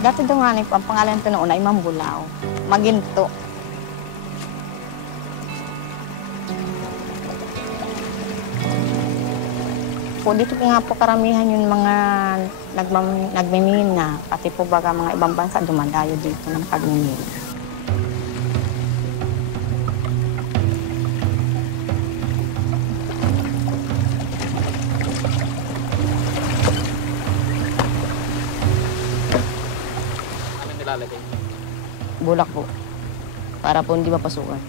Dati daw nga ang pangalan ito noon ay Mambulao, Maginto. Po, dito po nga po karamihan yung mga nagmimina, pati po baga mga ibang bansa dumadayo dito ng pagmimina. Ano nilalagay? Bulak po, para po hindi mapasukan.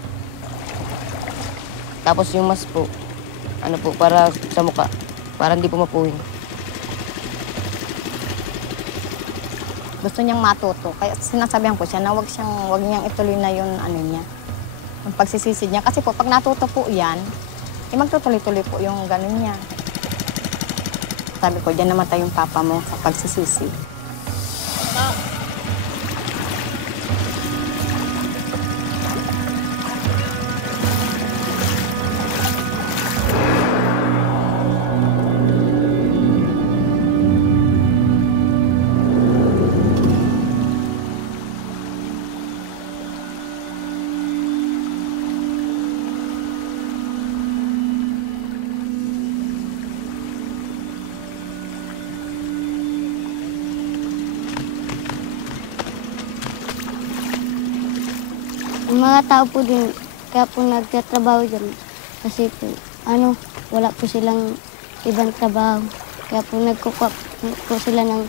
Tapos yung mas po, ano po, para sa mukha, para hindi po mapuwing. Gusto niyang matuto, kaya sinasabihan ko siya na wag niyang ituloy na yung ano niya, yung pagsisisid niya. Kasi po, pag natuto po yan, magtutuloy-tuloy po yung ganun niya. Sabi ko, diyan namatay yung papa mo sa pagsisisi. Yung mga tao po din, kaya po nagtatrabaho dyan. Kasi po, wala po silang ibang trabaho. Kaya po nagkukuha po sila ng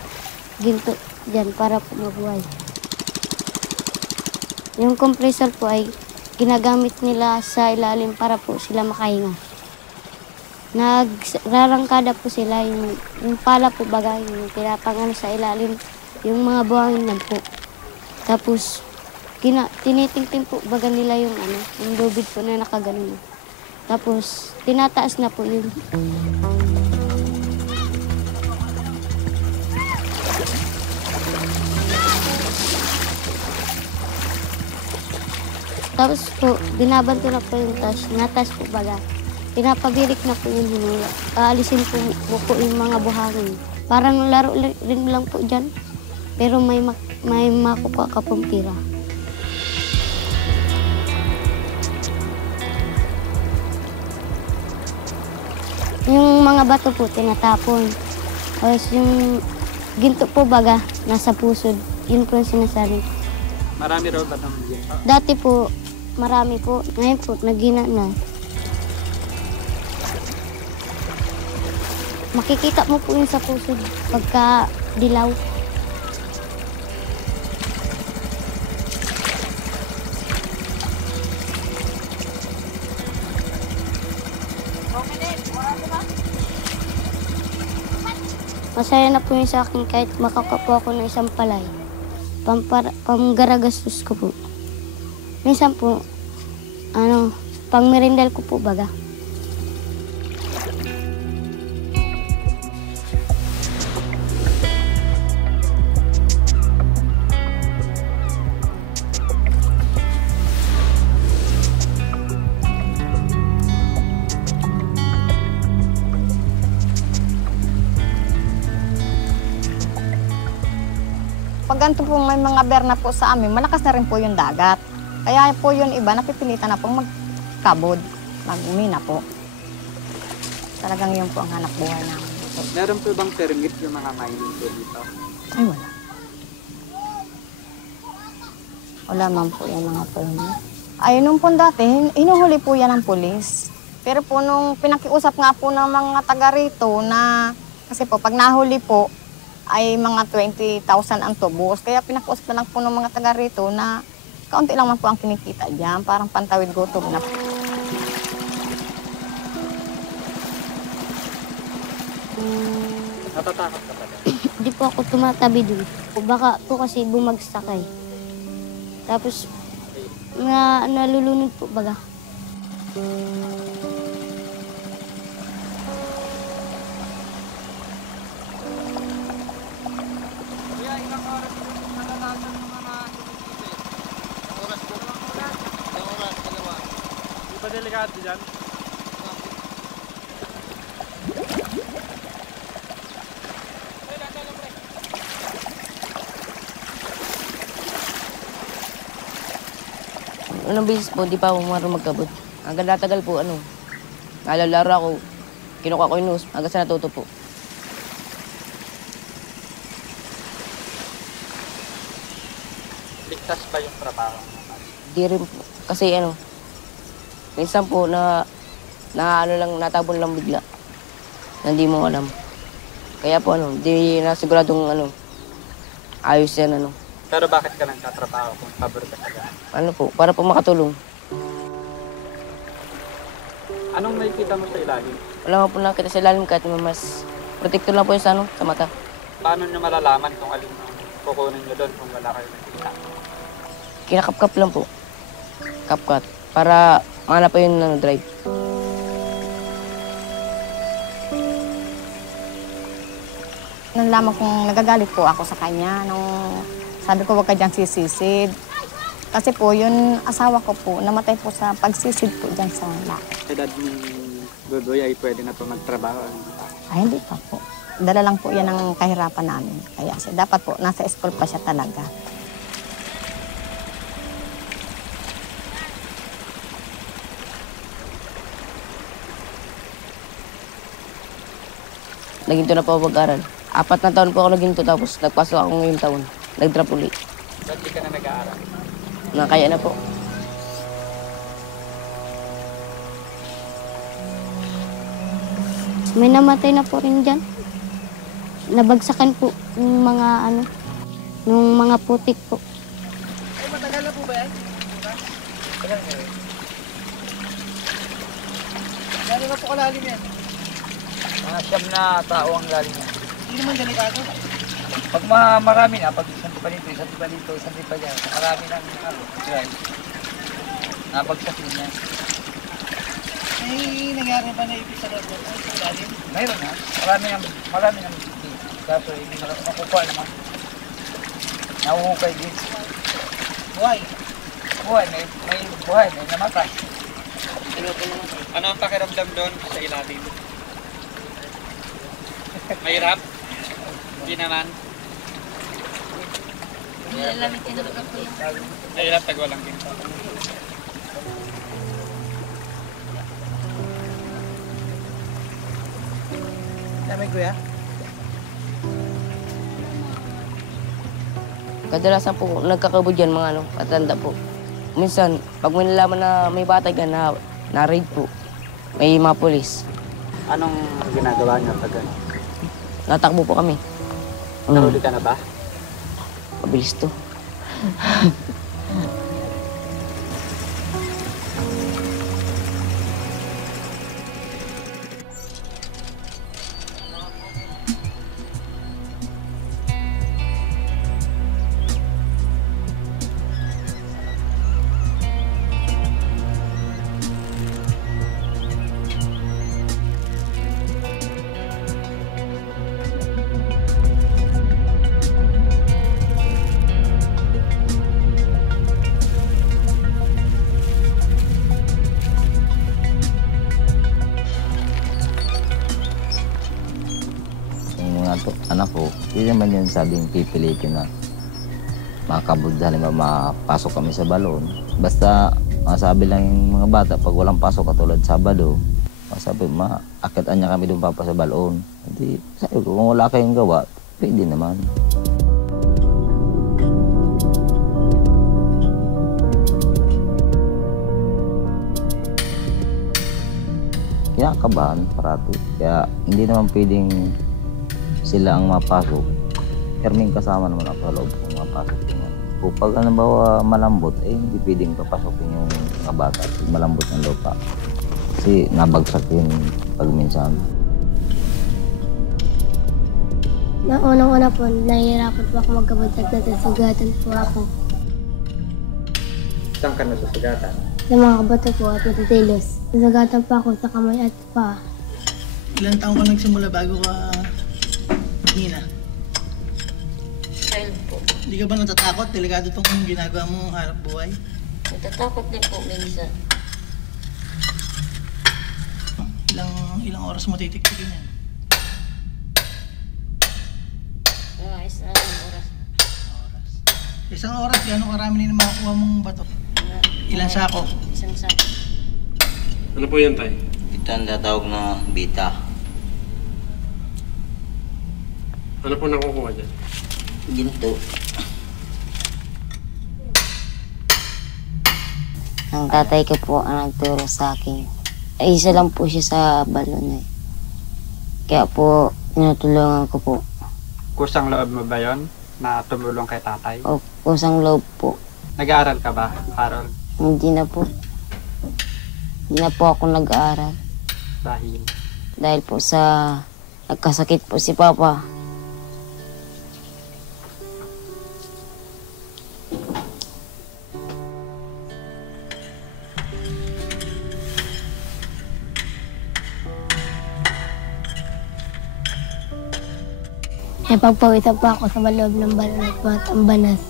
ginto dyan para po mabuhay. Yung compressor po ay ginagamit nila sa ilalim para po sila makahinga. Nagrarangkada po sila, yung pala po baga, yung pinapangano sa ilalim, yung mga buhangin lang po. Tapos, tinitingting po baga nila yung lubid po na nakaganon. Tapos, tinataas na po yun. Tapos po, binabanto na po yung taas. Natas po baga. Pinapabirik na po yung hinula. Aalisin po yung mga buhangin. Parang laro rin lang po dyan. Pero may makukuha ka pong pira. Yung mga bato po, tinatapon. Tapos yung ginto po baga, nasa pusod. Yun po yung sinasabi. Marami raw ba ng ginto? Dati po, marami po. Ngayon po, nagina na. Makikita mo po yun sa pusod pagka dilaw. Masaya na po yun sa akin kahit makakapo ako ng isang palay. Pamgaragastos ko po. Minsan po, pang merindal ko po baga. Pag ganito po may mga berna po sa amin, malakas na rin po yung dagat. Kaya po yun iba, napipilitan na pong magkabod, magmina po. Talagang yun po ang hanap buhay namin. Meron po bang permit yung mga mining po dito? Ay, wala. Wala man po yan mga permit. Ay, nung po dati, hinuhuli po yan ng pulis. Pero po nung pinakiusap nga po ng mga taga rito na, kasi po pag nahuli po, ay mga 20,000 ang tubos. Kaya pinakiusap na lang po ng mga taga rito na kaunti lang man po ang kinikita dyan, parang pantawid gutom na po. Natatakot ka ba? Hindi po ako tumatabi doon. Baka po kasi bumagsak eh. Tapos, nalulunod po baga. Kuya, ilang oras po kadalasan ng mga tumitite? Ilang oras po? Ilang oras, dalawa. Di ba delikado dyan? unang beses po, di pa ako marunong magkabot. Hanggang natagal po, nalalaro ako, kinuha ko yung nose, hanggang sa natuto po. Ligtas ba yung trabaho? Di rin po, kasi minsan po natabon lang bigla. Na hindi mo alam. Kaya po di na siguradong ayos yan Pero bakit ka nagtatrabaho kung pabor ka sa gaan? Para po makatulong. Anong makikita mo sa ilalim? Wala nga po nakita sa ilalim kahit mas protector lang po yung sa mata. Paano nyo malalaman kung alin ang kukunin nyo doon kung wala kayo nakikita? Kinakap-kap lang po. Kapkat. Para mahanap pa yung drive. Nalaman kong nagagalit po ako sa kanya nung sabi ko, huwag ka dyan sisisid. Kasi po, yun asawa ko po, namatay po sa pagsisid po dyan sa lahat. Edad ni Dudoy ay pwede na ito magtrabaho. Ay, hindi pa po. Dala lang po yan ang kahirapan namin. Kaya dapat po, nasa school pa siya talaga. Naginto na po ako mag-aral. 4 na taon po ako naginto tapos nagpasok ako ngayong taon. Nag-drop uli. Ba't di ka na nag-aaral? Nakaya na po. May namatay na po rin dyan. Nabagsakan po yung mga nung mga putik po. Ay, matagal na po ba yan? Matagal na rin. Gano'n na po kalalim yan? Mga 7 na tao ang lalim yan. Hindi naman delikado. Pag marami na, pag isang pa dito, isang pa dito, isang pa dyan, marami ng drive. Nabagsak din yan. Ay, nangyari ba na ibig sa loob ng lalim? Mayroon na. Marami ng kaso hindi makukuha naman. Nahuhukay din. Buhay. Buhay, may buhay, may namatay. Ano ang pakiramdam doon sa ilalim? Mahirap? Hindi naman. Mahirap, tagwa lang din. Dami kuya? Kadalasan po nagkakabod yan mga matanda po. Minsan, pag may nalaman na may bata yan na raid po, may mga polis. Anong ginagawa niyo pag ano? Natakbo po kami. Nahuli ka na ba? Mabilis to. Anak ko, hindi naman yun sabing pipilitin na makakabod halimbawa mapasok kami sa balon. Basta masabi lang yung mga bata pag walang pasok katulad Sabado, masabi maakitan niya kami doon papa sa balon. Hindi, sabi ko, kung wala kayong gawa, pwede naman. Kinakabahan parati. Kaya hindi naman pwedeng sila ang mapasok. Herming kasama naman ako sa loob kung mapasok yung Kung pag halimbawa malambot, hindi pwedeng papasokin yung mga bata. Malambot ng lupa. Kasi nabagsak yun pag minsan. Na unang-una po, nahihirapan po ako magkabod at nasasugatan po ako. Saan ka nasusugatan? Sa mga kabato po at natitilos. Nasugatan pa ako sa kamay at paa. Ilang taon ka nagsimula bago ka Nina? Po. Hindi ka ba natatakot? Delikado itong ginagawa mong harap buhay? Natatakot din po minsan. Ilang oras mo titiktikin yan? Isang oras. Isang oras, gano'ng karami na makukuha mong bato? Ilan sako? Isang sa Ano po yan, tay? Ito ang tatawag na bita. Ano po nakukuha dyan? Ginto. Ang tatay ko po ang nagturo sa akin. Ay, isa lang po siya sa balon eh. Kaya po, tinutulungan ko po. Kusang loob mo ba yun na tumulong kay tatay? O kusang loob po. Nag-aaral ka ba, Harold? Hindi na po. Hindi na po ako nag-aaral. Dahil Dahil po sa nagkasakit po si Papa. Pagpawisan po ako sa loob ng balon at matambanas.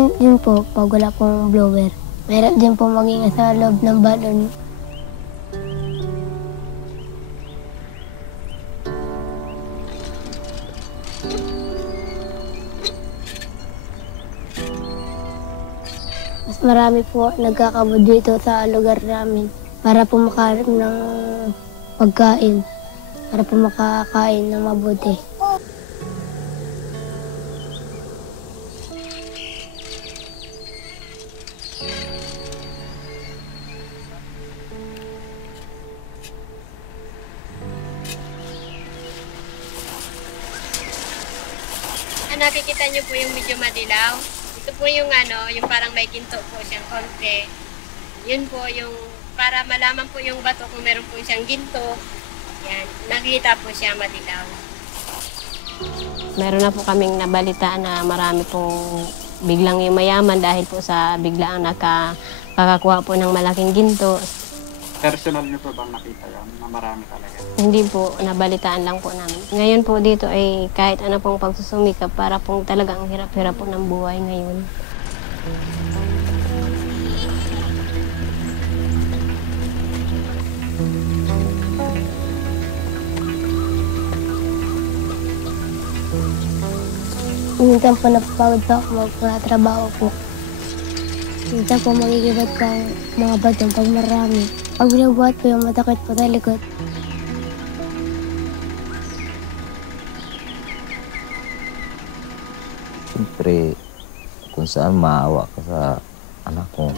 Yun po, pag wala pong blower. Meron din po maging sa loob ng balon. Mas marami po nagkakabod dito sa lugar namin para po makaroon ng pagkain. Para po makakain ng mabuti. Nakikita niyo po yung medyo madilaw. Ito po yung yung parang may ginto po siyang konti. Yun po yung para malaman po yung bato kung meron po siyang ginto. Yan, nakikita po siya madilaw. Meron na po kaming nabalitaan na marami pong biglang yung mayaman dahil po sa biglaang nakakakuha po ng malaking ginto. personal niyo po bang nakita yun na marami talaga? Hindi po, nabalitaan lang po namin. Ngayon po dito ay kahit ano pong pagsusumikap para pong talagang hirap-hirap po ng buhay ngayon. Minsan po napapagod pa ako magtrabaho po. Minsan po magigibat pa ang mga batong pag marami. Pag binubuhat po yung matakot po sa likod. Siyempre, kung saan maawa ka sa anak ko.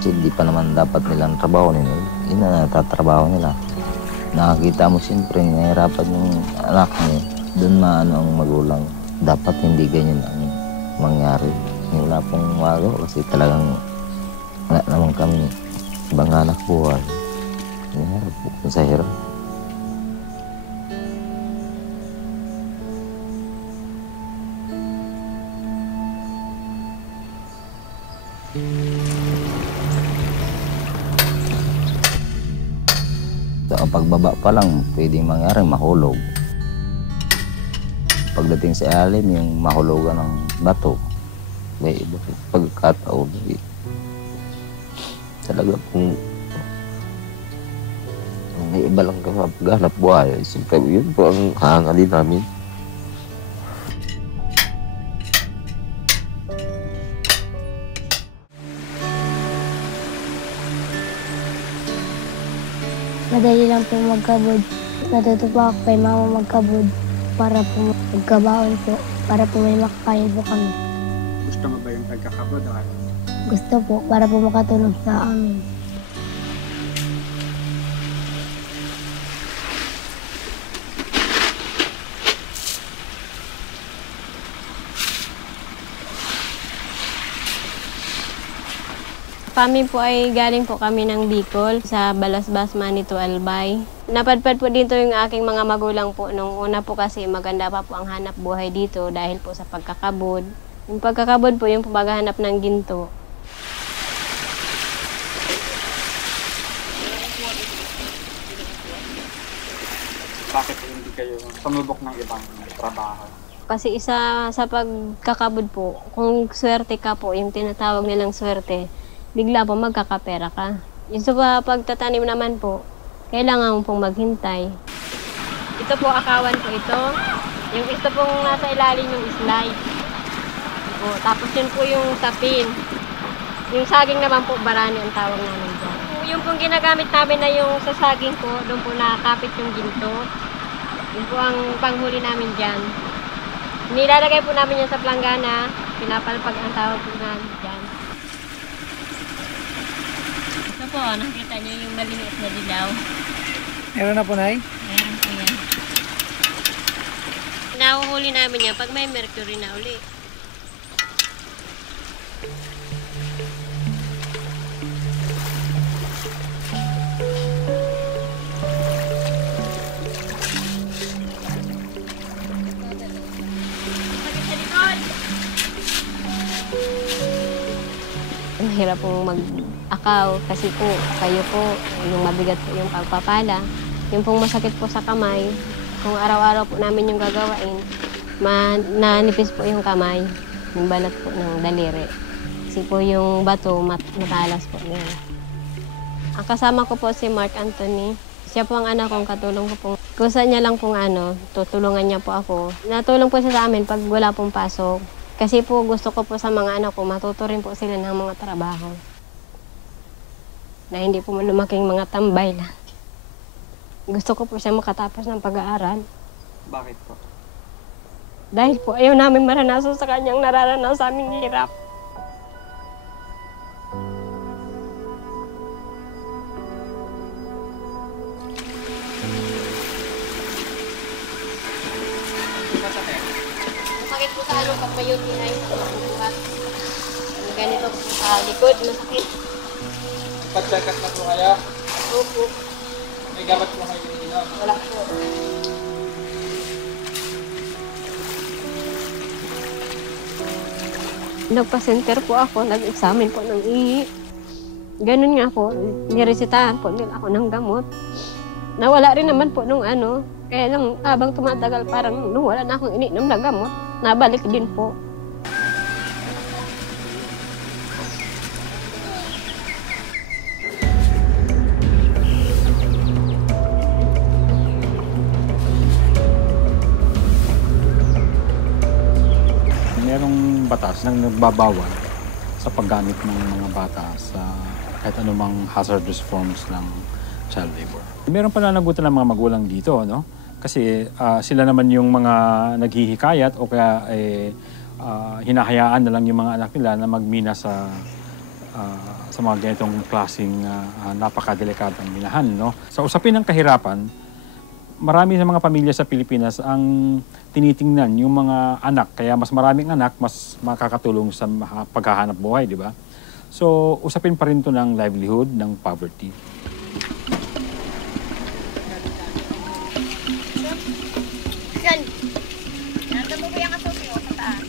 Kasi hindi pa naman dapat nilang trabaho nila. Yun na natatrabaho nila. Nakakita mo siyempre, nahihirapan yung anak mo. Doon maano ang magulang. Dapat hindi ganyan ang mangyari. Wala pong magawa kasi talagang wala naman kami ibang anak buhay. Nahihirap po sa hirap. Sa pagbaba pa lang, pwedeng mangyari mahulog. Pagdating sa ilalim, yung mahulugan ng bato, may iba pagkataon. Talaga kung may iba lang ka sa paghanap buhay, siyempre yun po ang hangalin namin. Madali lang po magkabod. Natuto po ako kay mama magkabod para po magkabaon po. Para po may makakain po kami. Gusto mo ba yung pagkakabod? Gusto po para po makatulong sa amin. Kami po ay galing po kami ng Bicol sa Balasbas, Manito, Albay. Napadpad po dito yung aking mga magulang po. Nung una po kasi maganda pa po ang hanap buhay dito dahil po sa pagkakabod. Yung pagkakabod po yung paghahanap ng ginto. Bakit hindi kayo sumubok ng ibang trabaho? Kasi isa sa pagkakabod po, kung swerte ka po, yung tinatawag nilang swerte, bigla po magkakapera ka. Yung sa pagtatanim naman po, kailangan mo pong maghintay. Ito po, akawan po ito. Yung ito pong nasa ilalim yung slide. po. Tapos yun po yung sapin. Yung saging naman po, barani ang tawag namin dyan. Yung pong ginagamit namin na yung sa saging po, doon po nakakapit yung ginto. Yun po ang panghuli namin dyan. Nilalagay po namin yan sa planggana, pinapalpag ang tawag po namin dyan. Ito po, nakikita niyo yung maliliit na dilaw. Meron na po, Nay? Meron po yan. Nahuhuli namin yan pag may mercury na uli. Mahirap pong mag-akaw kasi po kayo po, yung mabigat po yung pagpapala. Yung pong masakit po sa kamay, kung araw-araw po namin yung gagawain, nanipis po yung kamay, yung balat po ng daliri. Kasi po yung bato, matalas po yun. Ang kasama ko po si Mark Anthony. Siya po ang anak kong katulong ko po. Kusa niya lang pong tutulungan niya po ako. Natulong po siya sa amin pag wala pong pasok. Kasi po gusto ko po sa mga anak ko, matuto rin po sila ng mga trabaho. Na hindi po lumaking mga tambay lang. Gusto ko po siya makatapos ng pag-aaral. Bakit po? Dahil po ayaw namin maranasan sa kanyang nararanasan sa aming hirap. Masakit po sa pag may UTI sa bukas. Ganito po sa likod, masakit. Pagdagat na po kaya? Opo. May gamot po kayo ininom? Wala po. Nagpa-center po ako, nag-examine po ng ihi. Ganun nga po, niresitahan po nila ako ng gamot. Nawala rin naman po nung kaya lang habang tumatagal parang nung wala na akong ininom na gamot, nabalik din po. Merong batas na nagbabawal sa paggamit ng mga bata sa kahit anumang hazardous forms ng child labor. Meron pananagutan ng mga magulang dito, no? Kasi sila naman yung mga naghihikayat o kaya hinahayaan na lang yung mga anak nila na magmina sa mga ganitong klaseng napakadelikadong minahan, no? Sa usapin ng kahirapan, marami sa mga pamilya sa Pilipinas ang tinitingnan yung mga anak. Kaya mas maraming anak, mas makakatulong sa paghahanap buhay, di ba? So, usapin pa rin ito ng livelihood, ng poverty. Yan. Nandun mo ba yung kasusi o sa taas?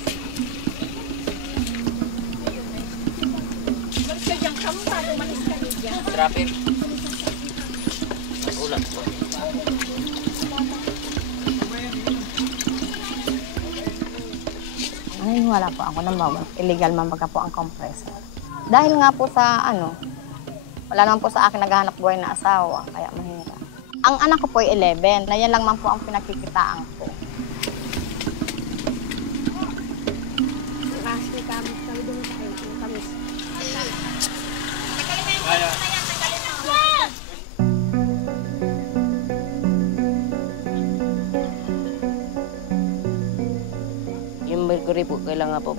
Malis ka dyan. Kamu pa, umalis ka dyan. Trapper. Ulan po. Ay, wala po ako nang bawal. Illegal man baga po ang compressor. Dahil nga po sa wala naman po sa akin naghahanap buhay na asawa, kaya mahirap. Ang anak ko po ay 11, na yan lang man po ang pinakikitaan ko. Yung mercury po, kailangan po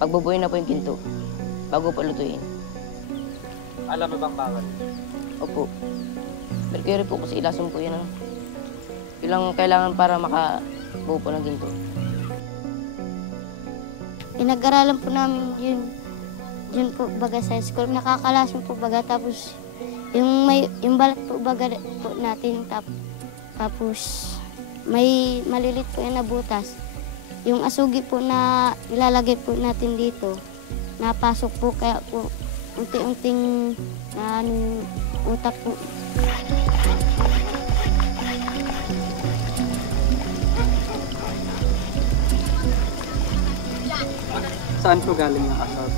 pagbubuhay na po yung ginto bago po lutuin. Alam mo bang bawal? Opo. Mercury po kasi ilason po yan. Ilang kailangan para makabuo po ng ginto. Pinag-aralan po namin yun po baga sa school. Nakakalason po baga tapos yung balat po baga po natin tapos may malilit po yan na butas. Yung asugi po na ilalagay po natin dito, napasok po kaya po unti-unting na utak po. Saan po galing ang assault?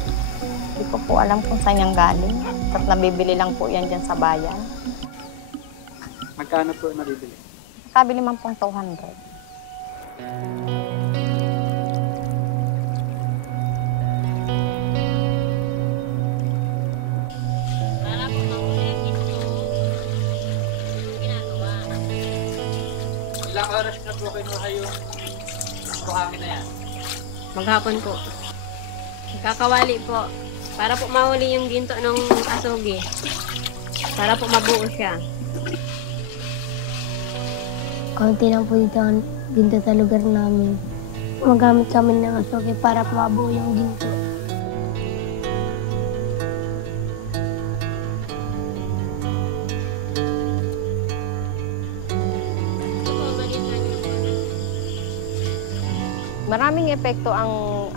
Hindi ko po alam kung saan yung galing. At nabibili lang po yan dyan sa bayan. Magkano po nabibili? Kabili man pong 200. Ilang oras na po kinuha yung buhangin na yan? Maghapon po. Kakawali po. Para po mahuli yung ginto ng asugi. Para po mabuo siya. Kaunti lang po dito sa lugar namin. Magamit kami ng asuki para mabuo yung ginto. Maraming epekto ang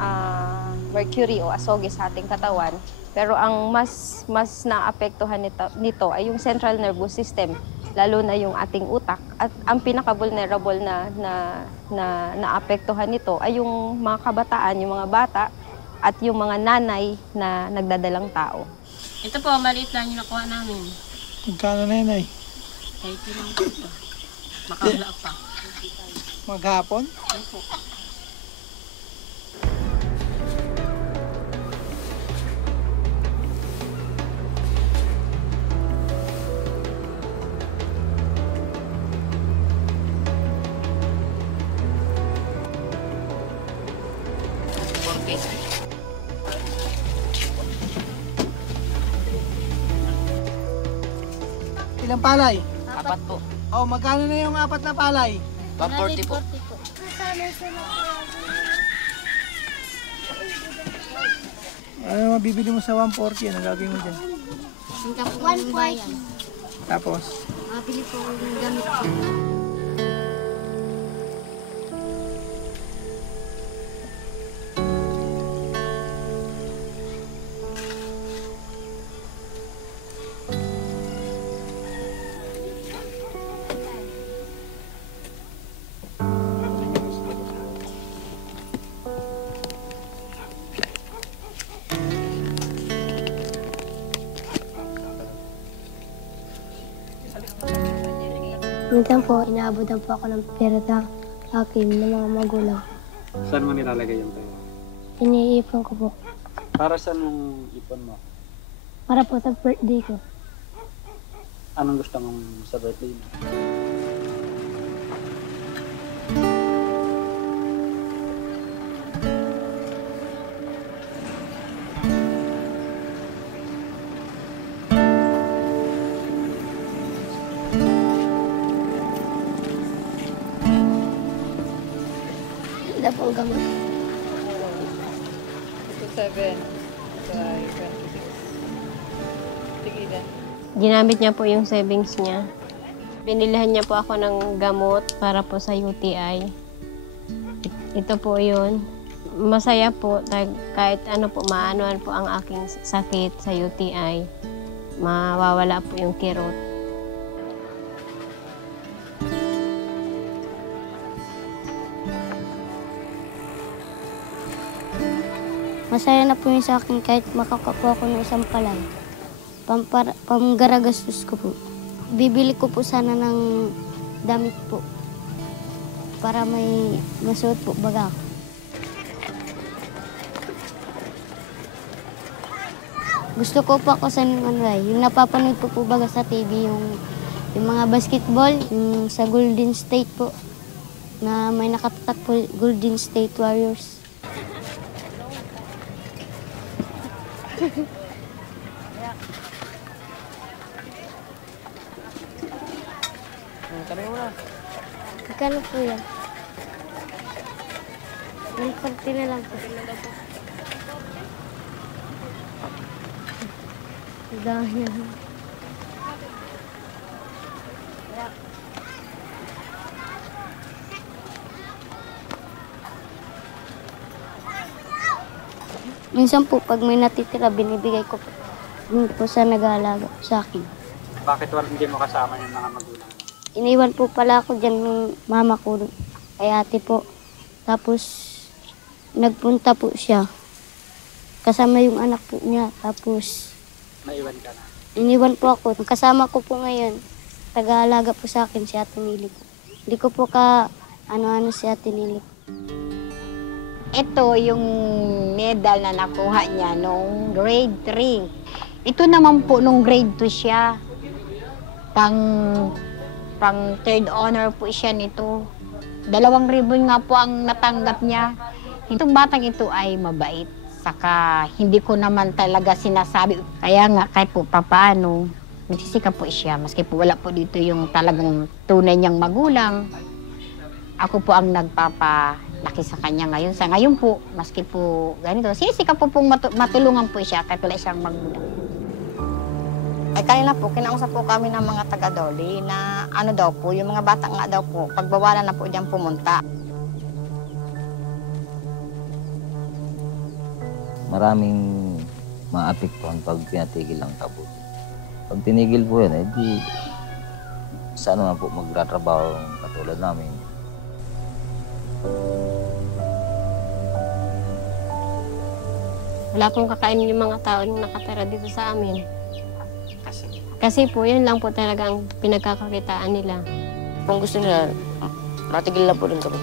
mercury o asogi sa ating katawan, pero ang mas naapektuhan nito ay yung central nervous system, lalo na yung ating utak. At ang pinaka-vulnerable na naapektuhan nito ay yung mga kabataan, yung mga bata, at yung mga nanay na nagdadalang tao. Ito po, maliit lang yung nakuha namin. Magkano na yun ay? Kahit lang po ito. Makawala pa. Maghapon? Ano po? Ilang palay? 4 po. Oh, magkano na yung 4 na palay? 140 po. Ano mabibili mo sa 140? Ano gagawin mo dyan? Hindi po ng bayan. Tapos? Mabili po ng gamit po. Minsan po, inaabutan po ako ng pera sa akin ng mga magulang. Saan mo nilalagay yung pera? Iniipon ko po. Para saan yung ipon mo? Para po sa birthday ko. Anong gusto mong sa birthday mo? Wala pong gamot. 7, 26. Tigilan. Ginamit niya po yung savings niya. Binilihan niya po ako ng gamot para po sa UTI. Ito po yun. Masaya po kahit ano po, maanoan po ang aking sakit sa UTI. Mawawala po yung kirot. Masaya na po yun sa akin kahit makakapo ako ng isang palay. Pamgaragastos ko po. Bibili ko po sana ng damit po para may masuot po baga ako. Gusto ko po ako sa yung napapanood po baga sa TV, yung mga basketball, yung sa Golden State po, na may nakatatak po Golden State Warriors. Magkano po yan? 140 na lang po. Dahil yan. Minsan po, pag may natitira, binibigay ko po. Hindi po sa nag-aalaga sa akin. Bakit hindi mo kasama yung mga magulang? Iniwan po pala ako dyan ng mama ko, kay ate po. Tapos, nagpunta po siya. Kasama yung anak po niya. Tapos, Naiwan ka na? iniwan po ako. Kasama ko po ngayon, taga-alaga po sa akin si Ate Nili po. Hindi ko po ano-ano si Ate Nili po. Ito yung medal na nakuha niya nung grade 3. Ito naman po nung grade 2 siya. Pang third honor po siya nito. 2,000 nga po ang natanggap niya. Itong batang ito ay mabait. Saka hindi ko naman talaga sinasabi. Kaya nga kahit po papaano, nagsisika po siya. Maski po wala po dito yung talagang tunay niyang magulang. Ako po ang nagpapalaki sa kanya ngayon. Sa ngayon po, maski po ganito, sinisika po pong matulungan po siya kahit wala siyang magulang. Ay kanina po, kinausap po kami ng mga taga-Doli na ano daw po, yung mga bata nga daw po, pagbawalan na po dyan pumunta. Maraming maapektuhan pag tinatigil ang kabut. Pag tinigil po yan, di saan naman po magtatrabaho katulad namin. Wala pong kakainin yung mga tao yung nakatira dito sa amin. Kasi po, yun lang po talaga ang pinagkakakitaan nila. Kung gusto nila, matigil na po rin kami.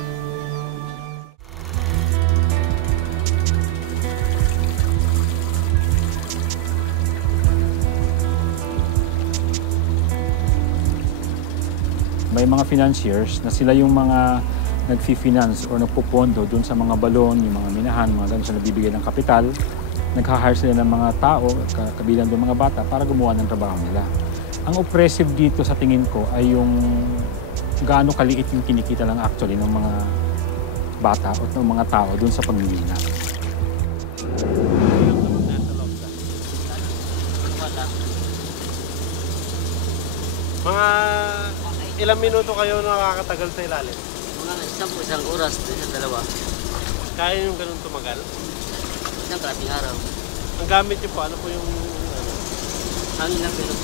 May mga financiers na sila yung mga nag-finance or nagpupondo dun sa mga balon, yung mga minahan, mga ganun sa nabibigay ng kapital. Nag-hire sila ng mga tao, kabilang doon mga bata, para gumawa ng trabaho nila. Ang oppressive dito sa tingin ko ay yung gaano kaliit yung kinikita lang actually ng mga bata o ng mga tao doon sa pagmimina. Mga ilang minuto kayo nakakatagal sa ilalim? Mga isang oras, sa dalawa. Kaya yung ganun tumagal? Isang kalating araw. Ang gamit niyo po, ano po yung... Hangin lang pero.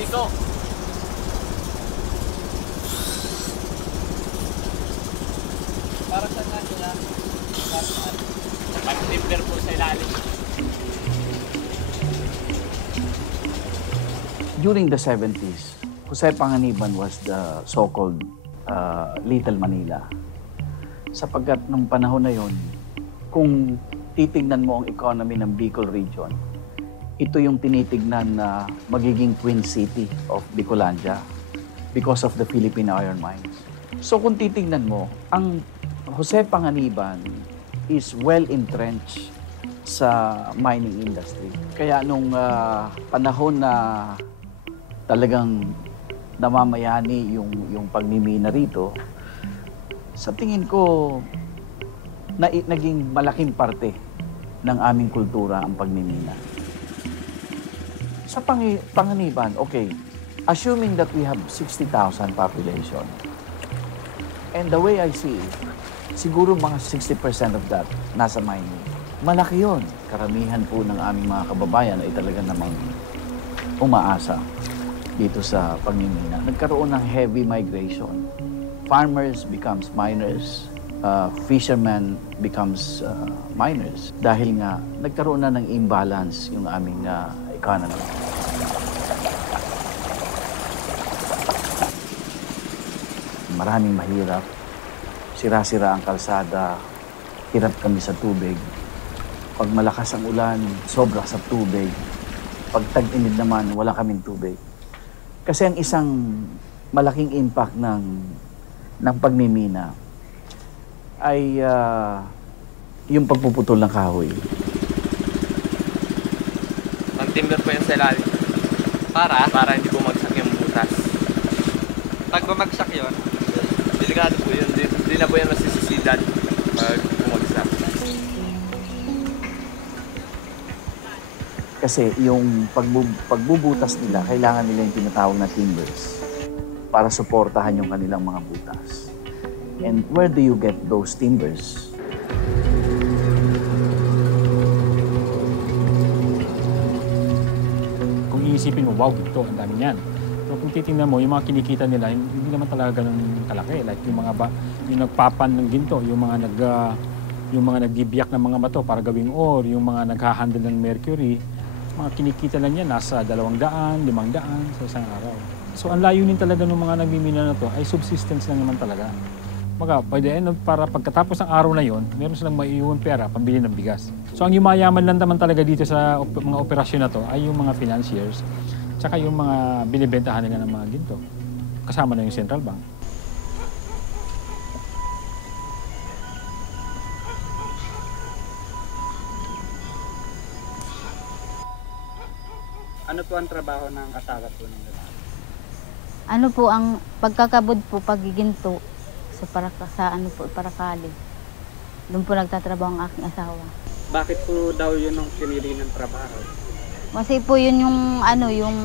Dito! Para sa nga sila, pag-timber po sa ilalim. During the 70s, Jose Panganiban was the so-called Little Manila. Sapagkat nung panahon na yon, kung titignan mo ang economy ng Bicol region, ito yung tinitignan na magiging Twin City of Bicolandia because of the Philippine Iron Mines. So kung titignan mo, ang Jose Panganiban is well entrenched sa mining industry. Kaya nung panahon na talagang namamayani yung pagmimina rito, sa tingin ko, naging malaking parte ng aming kultura ang pagmimina. Sa Panganiban, okay, assuming that we have 60,000 population, and the way I see it, siguro mga 60% of that nasa mining. Malaki yun. Karamihan po ng aming mga kababayan ay talaga namang umaasa dito sa pagmimina. Nagkaroon ng heavy migration. Farmers becomes miners, fishermen becomes miners. Dahil nga, nagkaroon na ng imbalance yung aming economy. Maraming mahirap. Sira-sira ang kalsada. Hirap kami sa tubig. Pag malakas ang ulan, sobra sa tubig. Pag tag-init naman, wala kaming tubig. Kasi ang isang malaking impact ng pagmimina ay yung pagpuputol ng kahoy. Ang timber po yan sa ilalim. Para hindi bumagsak yung butas. Pag bumagsak yun, delikado po yun. Hindi na po yan masisisidan pag bumagsak. Kasi yung pagbubutas nila, kailangan nila yung tinatawag na timbers para suportahan yung kanilang mga butas. And where do you get those timbers? Kung iisipin mo, wow, dito, ang dami niyan. Pero kung titingnan mo, yung mga kinikita nila, hindi naman talaga ganun kalaki. Like yung nagpapan ng ginto, yung mga nagbibiyak ng mga bato para gawing ore, yung mga naghahandle ng mercury, mga kinikita lang yan, nasa 200, 500 sa isang araw. So ang layunin talaga ng mga nagmimina na to ay subsistence lang naman talaga. By the end, para pagkatapos ng araw na yon, meron silang maiiwan pera, pambili ng bigas. So ang yumayaman lang naman talaga dito sa mga operasyon na to ay yung mga financiers tsaka yung mga binibentahan nila ng mga ginto. Kasama na yung Central Bank. Ano po ang trabaho ng asawa po ng lalaki? Ano po ang pagkakabod po, pagiginto sa ano po, Paracali. Doon po nagtatrabaho ang aking asawa. Bakit po daw yun ang pinili ng trabaho? Kasi po yun yung ano, yung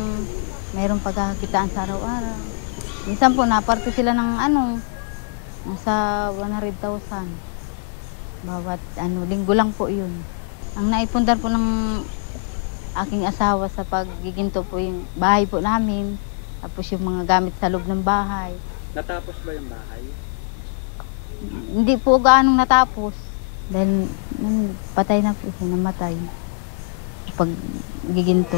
mayroong pagkakakitaan sa araw-araw. Minsan po naparte sila ng ano, nasa 100,000. Bawat ano, linggo lang po yun. Ang naipundar po ng aking asawa sa paggiginto po yung bahay po namin. Tapos yung mga gamit sa loob ng bahay. Natapos ba yung bahay? Hindi po gaanong natapos. Dahil patay na po siya, namatay. Pag giginto.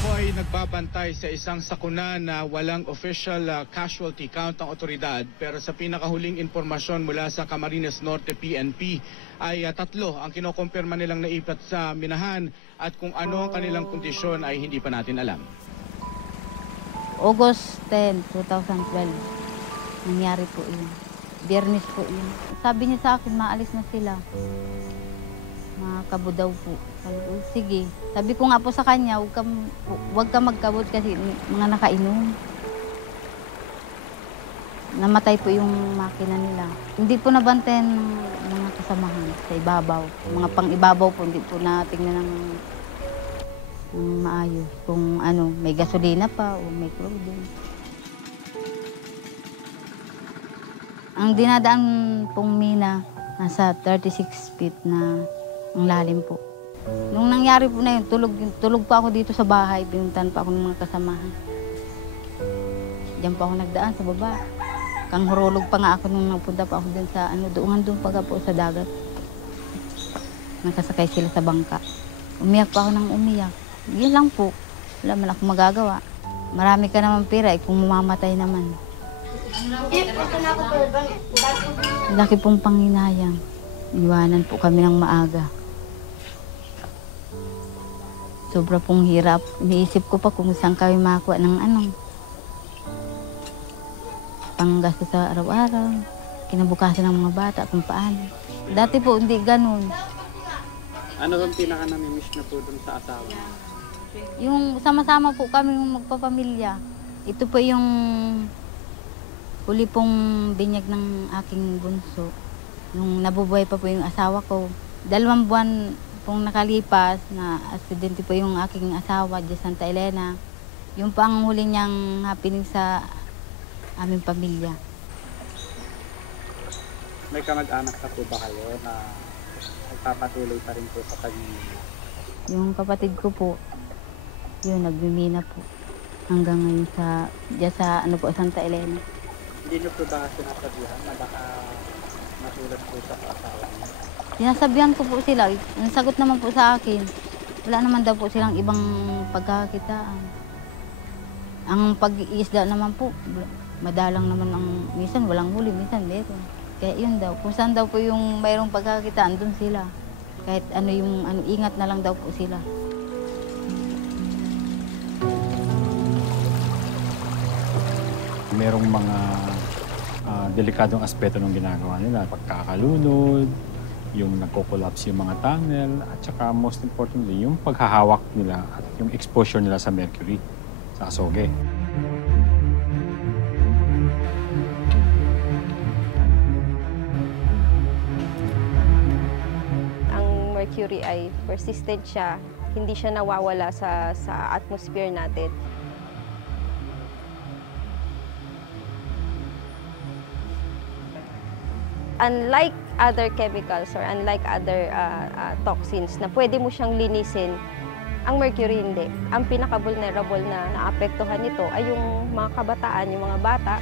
Ako ay nagbabantay sa isang sakuna na walang official casualty count ng otoridad, pero sa pinakahuling impormasyon mula sa Camarines Norte PNP ay 3 ang kinokompirma nilang naipat sa minahan at kung ano ang kanilang kondisyon ay hindi pa natin alam. August 10, 2012. Nangyari po yun. Biyernes po yun. Sabi niya sa akin, maalis na sila. Makakabod daw po. Sabi ko, sige. Sabi ko nga po sa kanya, huwag ka magkabod kasi mga nakainom. Namatay po yung makina nila. Hindi po nabantayan ng mga kasamahan sa ibabaw. Mga pang-ibabaw po, hindi po natingnan ng maayos. Kung ano, may gasolina pa o may clothing. Ang dinadaan pong mina, nasa 36 feet na ang lalim po. Nung nangyari po na yun, tulog pa ako dito sa bahay, pinuntahan pa ako ng mga kasamahan. Diyan pa ako nagdaan sa baba. Kang hurulog pa nga ako nung napunta pa ako dun sa ano, doon pa po sa dagat. Nakasakay sila sa bangka. Umiyak pa ako ng umiyak. Yun lang po. Wala man akong magagawa. Marami ka naman pera, kung mamamatay naman. Laki pong panginayang. Iwanan po kami ng maaga. Sobra pong hirap. Iniisip ko pa kung saan kami makakuha ng ano. Panggasto sa araw-araw. Kinabukasan ng mga bata kung paano. Dati po hindi ganun. Ano bang pinaka-namimiss na po dun sa asawa? Yung sama-sama po kami magpapamilya. Ito po yung huli pong binyag ng aking bunso. Nung nabubuhay pa po yung asawa ko. 2 buwan pong nakalipas na aksidente po yung aking asawa di Santa Elena. Yung pa ang huli niyang happening sa aming pamilya. May kamag-anak na po ba kayo na magpapatuloy pa rin po sa pagmimina? Yung kapatid ko po, yun, nagmimina po. Hanggang ngayon sa ano po, Santa Elena. Hindi niyo po ba sinasabihan na baka matulad po sa asawa niyo? Sinasabihan ko po sila. Ang sagot naman po sa akin, wala naman daw po silang ibang pagkakakitaan. Ang pag-iisda naman po, madalang naman ang minsan walang huli, minsan meron. Kaya yun daw, kung saan daw po yung mayroong pagkakakitaan, doon sila. Kahit ano yung ingat na lang daw po sila. Merong mga delikadong aspeto ng ginagawa nila. Pagkakalunod, yung nagko-collapse yung mga tunnel, at saka most importantly, yung paghahawak nila at yung exposure nila sa mercury, sa asoge. Ang mercury ay persistent siya, hindi siya nawawala sa atmosphere natin. Unlike other chemicals or unlike other toxins na pwede mo siyang linisin, ang mercury hindi. Ang pinaka-vulnerable na naapektuhan nito ay yung mga kabataan, yung mga bata.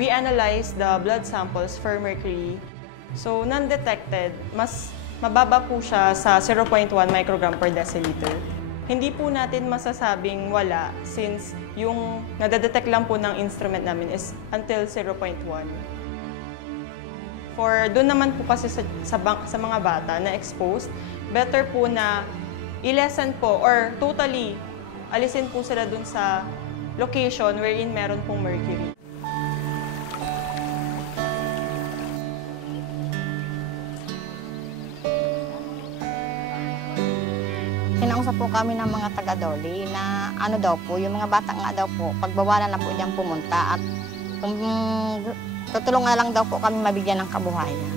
We analyzed the blood samples for mercury. So, non-detected, mas mababa po siya sa 0.1 microgram per deciliter. Hindi po natin masasabing wala since yung nadedetect lang po ng instrument namin is until 0.1. For doon naman po kasi sa mga bata na exposed, better po na i-lessen po or totally alisin po sila dun sa location wherein meron pong mercury. Kinausap po kami ng mga taga-Doli na ano daw po, yung mga bata nga daw po, pagbawalan na po diyang pumunta at kung tutulungan na lang daw po kami mabigyan ng kabuhayan.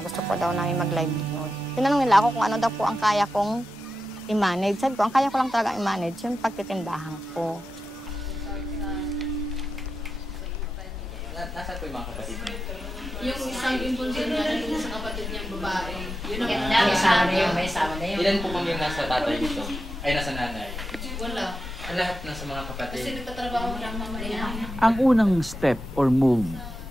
Gusto po daw namin mag-livelihood. Tinanong nila ako kung ano daw po ang kaya kong i-manage. Sabi ko, ang kaya ko lang talaga i-manage yung pagtitindahan ko. Nasaan po yung mga kapatid niyo? Yung isang impulso niya na sa kapatid niyang babae. Yun ang may sama na yun. Ilan po kami yung nasa tatay dito? Ay, nasa nanay? Wala. Ang lahat nasa mga kapatid. Kasi nagtatrabaho ng mamaya. Ang unang step or move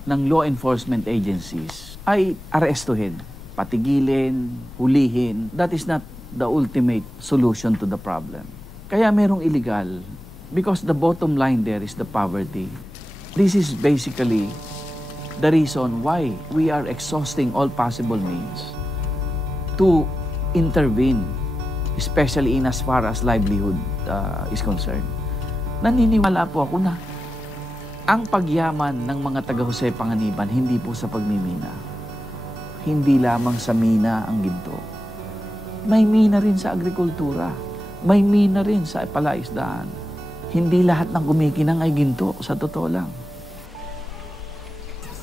ng law enforcement agencies ay arestuhin, patigilin, hulihin. That is not the ultimate solution to the problem. Kaya merong illegal because the bottom line there is the poverty. This is basically the reason why we are exhausting all possible means to intervene, especially in as far as livelihood is concerned. Naniniwala po ako na ang pagyaman ng mga taga-Jose Panganiban hindi po sa pagmimina. Hindi lamang sa mina ang ginto. May mina rin sa agrikultura. May mina rin sa palaisdaan. Hindi lahat ng kumikinang ay ginto, sa totoo lang.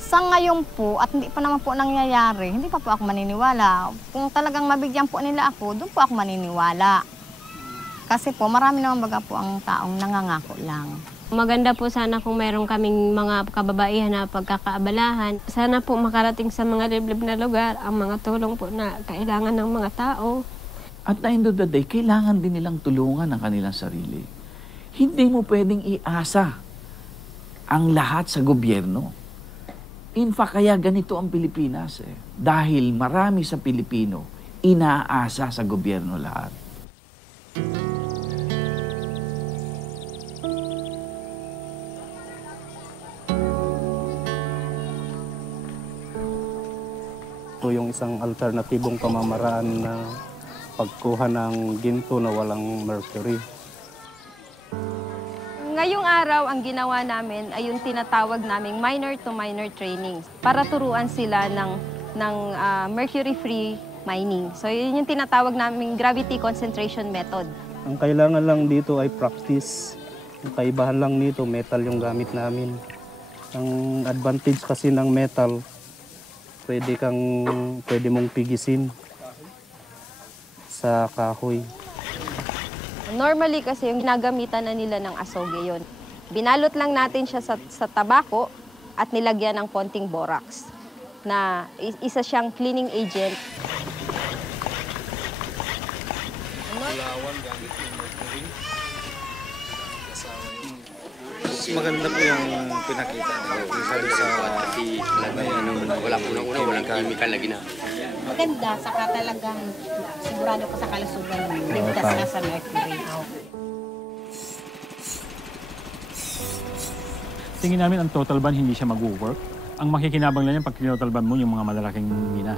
Sa ngayon po, at hindi pa naman po nangyayari, hindi pa po ako maniniwala. Kung talagang mabigyan po nila ako, doon po ako maniniwala. Kasi po, marami naman baga po ang taong nangangako lang. Maganda po sana kung meron kaming mga kababaihan na pagkakaabalahan. Sana po makarating sa mga liblib na lugar ang mga tulong po na kailangan ng mga tao. At the end of the day, kailangan din nilang tulungan ang kanilang sarili. Hindi mo pwedeng iasa ang lahat sa gobyerno. In fact, kaya ganito ang Pilipinas dahil marami sa Pilipino inaasa sa gobyerno lahat. Ito yung isang alternatibong pamamaraan na pagkuha ng ginto na walang mercury. Ngayong araw, ang ginawa namin ay yung tinatawag naming minor-to-minor training para turuan sila ng mercury-free mining. So yun yung tinatawag naming gravity concentration method. Ang kailangan lang dito ay practice. Ang kaibahan lang nito, metal yung gamit namin. Ang advantage kasi ng metal, pwede mong pigisin sa kahoy. Normally kasi yung ginagamitan na nila ng asoge yun. Binalot lang natin siya sa tabako at nilagyan ng konting borax na isa siyang cleaning agent. Maganda po yung pinakita niyo. Sabi sa wala po nang una, walang chemical na ginamit. Maganda, saka talagang sigurado ko sa kalusugan mo. Ligtas na sa mercury. Tingin namin ang total ban hindi siya mag-work. Ang makikinabang lang yan pag total ban mo yung mga malalaking mina.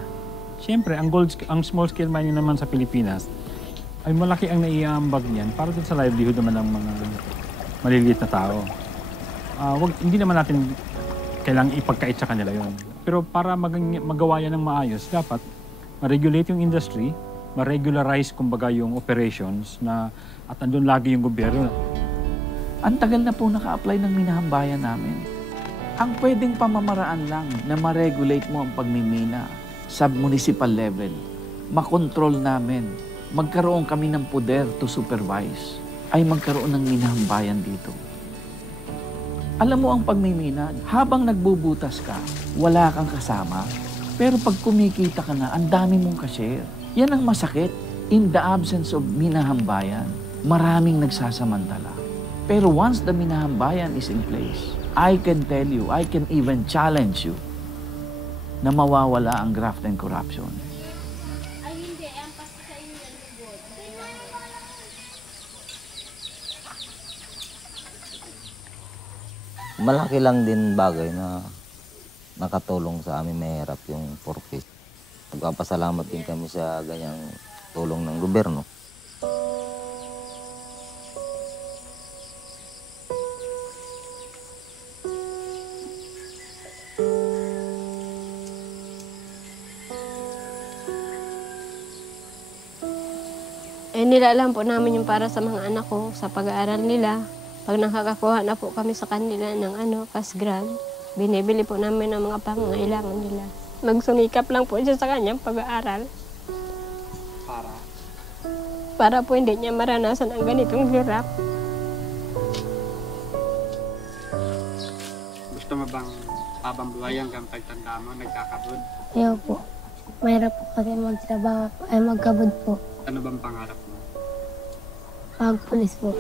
Siyempre, ang small scale mining naman sa Pilipinas ay malaki ang naiambag niyan para dun sa livelihood naman ng mga maliliit na tao. Hindi naman natin kailangang ipagkait sa kanila yon. Pero para magawa yan ng maayos, dapat ma-regulate yung industry, ma-regularize kumbaga yung operations at andun lagi yung gobyerno. Ang tagal na po naka-apply ng minahambayan namin. Ang pwedeng pamamaraan lang na ma-regulate mo ang pagmimina sa municipal level, makontrol namin, magkaroon kami ng poder to supervise, ay magkaroon ng minahambayan dito. Alam mo ang pagmimina, habang nagbubutas ka, wala kang kasama. Pero pag kumikita ka na, ang dami mong ka-share. Yan ang masakit. In the absence of minahambayan, maraming nagsasamantala. Pero once the minahambayan is in place, I can tell you, I can even challenge you na mawawala ang graft and corruption. Malaki lang din bagay na nakatulong sa amin mahirap yung pork. Nagpapasalamat din kami sa ganyang tulong ng gobyerno. Eh, nilalang po namin yung para sa mga anak ko sa pag-aaral nila. Pag nakakakuha na po kami sa kanila ng cash grant, binibili po namin ang mga pangangailangan nila. Nagsumikap lang po siya sa kanyang pag-aaral. Para po hindi niya maranasan ang ganitong hirap. Gusto mo bang habang buhay hanggang pagtanda mo, nagkakabod? Ayaw po. Mahirap po kasi magtrabaho ay magkabod po. Ano bang pangarap mo? Pagpulis po.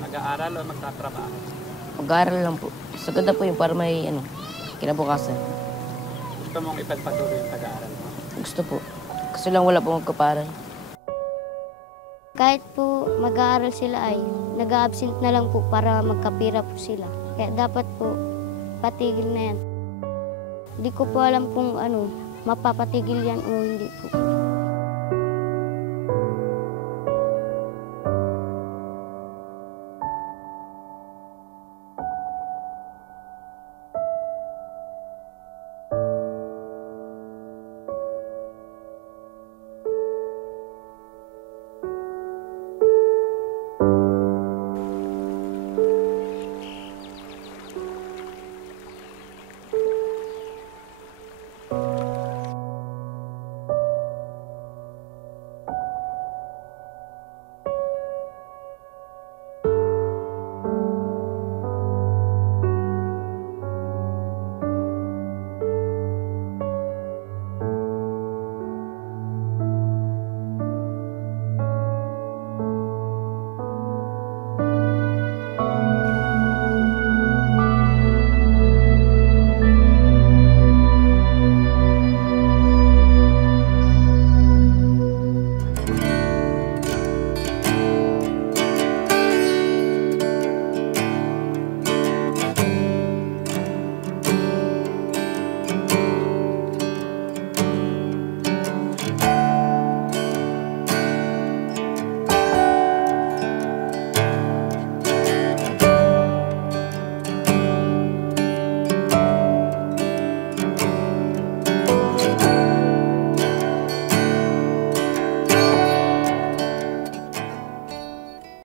Mag-aaral o magtatrabaho? Mag-aaral lang po. Sa ganda po yung para may kinabukasan. Gusto mong ipagpatuloy yung pag-aaral mo? Gusto po. Kasi lang wala po magkaparal. Kahit po mag-aaral sila ay nag-a-absent na lang po para magkapira po sila. Kaya dapat po patigil na yan. Hindi ko po alam kung mapapatigil yan o hindi po.